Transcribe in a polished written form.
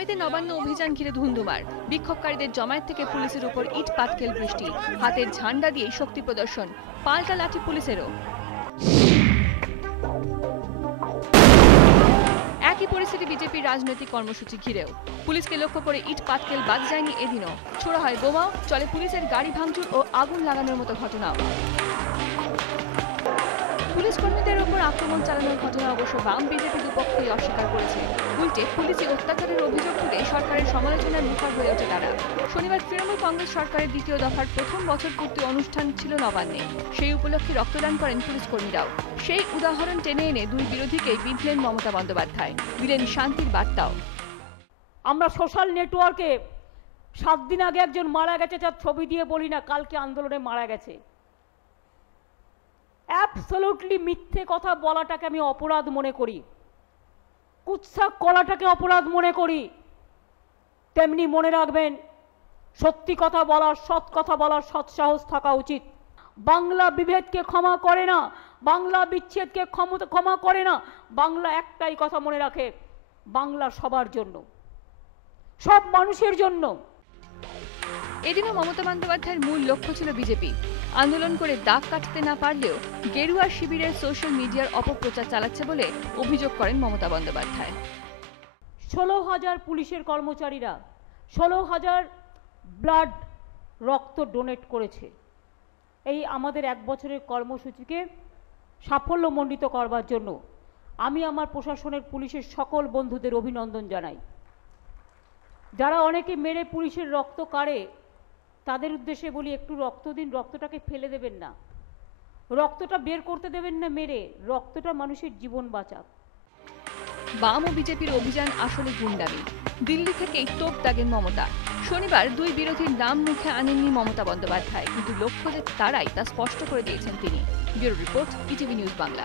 আমিতে নবান্ন অভিযান ঘিরে ধুন্ধুমার। বিক্ষোভকারীদের জমায়েত থেকে পুলিশের উপর ইট পাটকেল বৃষ্টি, হাতের ঝান্ডা দিয়ে শক্তি প্রদর্শন, পাল্টা লাঠি পুলিশেরও। একই পরিস্থিতি বিজেপির রাজনৈতিক কর্মসূচি ঘিরেও। পুলিশকে লক্ষ্য করে ইট পাটকেল বাদ যায়নি এদিনও। ছোড়া হয় বোমাও, চলে পুলিশের গাড়ি ভাঙচুর ও আগুন লাগানোর মতো ঘটনাও। পুলিশ কর্মীদের ওপর আক্রমণ চালানোর ঘটনা অবশ্য বাম বিজেপি দুপক্ষই অস্বীকার করেছে। উল্টে পুলিশি অত্যাচারের অভিযোগ তুলে সরকারের সমালোচনার মুখর হয়ে ওঠে তারা। শনিবার তৃণমূল কংগ্রেস সরকারের দ্বিতীয় দফার প্রথম বছর পূর্তি অনুষ্ঠান ছিল নবান্নে। সেই উপলক্ষে রক্তদান করেন পুলিশ কর্মীরাও। সেই উদাহরণ টেনে এনে দুই বিরোধীকেই বিঁধলেন মমতা বন্দ্যোপাধ্যায়, দিলেন শান্তির বার্তাও। আমরা সোশ্যাল নেটওয়ার্কে 7 দিন আগে একজন মারা গেছে, যার ছবি দিয়ে বলি না কালকে আন্দোলনে মারা গেছে। অ্যাবসলিউটলি মিথ্যে কথা বলাটাকে আমি অপরাধ মনে করি, কুৎসা কলাটাকে অপরাধ মনে করি। তেমনি মনে রাখবেন, সত্যি কথা বলার, সৎ কথা বলার সৎসাহস থাকা উচিত। বাংলা বিভেদকে ক্ষমা করে না, বাংলা বিচ্ছেদকে ক্ষমা করে না। বাংলা একটাই কথা মনে রাখে, বাংলা সবার জন্য, সব মানুষের জন্য। এদিনও মমতা বন্দ্যোপাধ্যায়ের মূল লক্ষ্য ছিল বিজেপি। আন্দোলন করে দাগ কাটতে না পারলেও গেরুয়া শিবিরের সোশ্যাল মিডিয়ার অপপ্রচার চালাচ্ছে বলে অভিযোগ করেন মমতা বন্দ্যোপাধ্যায়। 16,000 পুলিশের কর্মচারীরা 16,000 ব্লাড রক্ত ডোনেট করেছে এই আমাদের 1 বছরের কর্মসূচিকে সাফল্যমণ্ডিত করবার জন্য। আমি আমার প্রশাসনের পুলিশের সকল বন্ধুদের অভিনন্দন জানাই। যারা অনেকে মেরে পুলিশের রক্ত কাড়ে, তাদের উদ্দেশ্যে বলি, একটু রক্ত দিন, রক্তটাকে ফেলে দেবেন না, রক্তটা বের করতে দেবেন না মেরে, রক্তটা মানুষের জীবন বাঁচাক। বাম ও বিজেপির অভিযান আসলে গুন্ডামি। দিল্লি থেকেই তোপ দাগেন মমতা। শনিবার দুই বিরোধীর নাম মুখে আনেননি মমতা বন্দ্যোপাধ্যায়, কিন্তু লক্ষ্য যে তারাই তা স্পষ্ট করে দিয়েছেন তিনি। Bureau report, ETV news Bangla.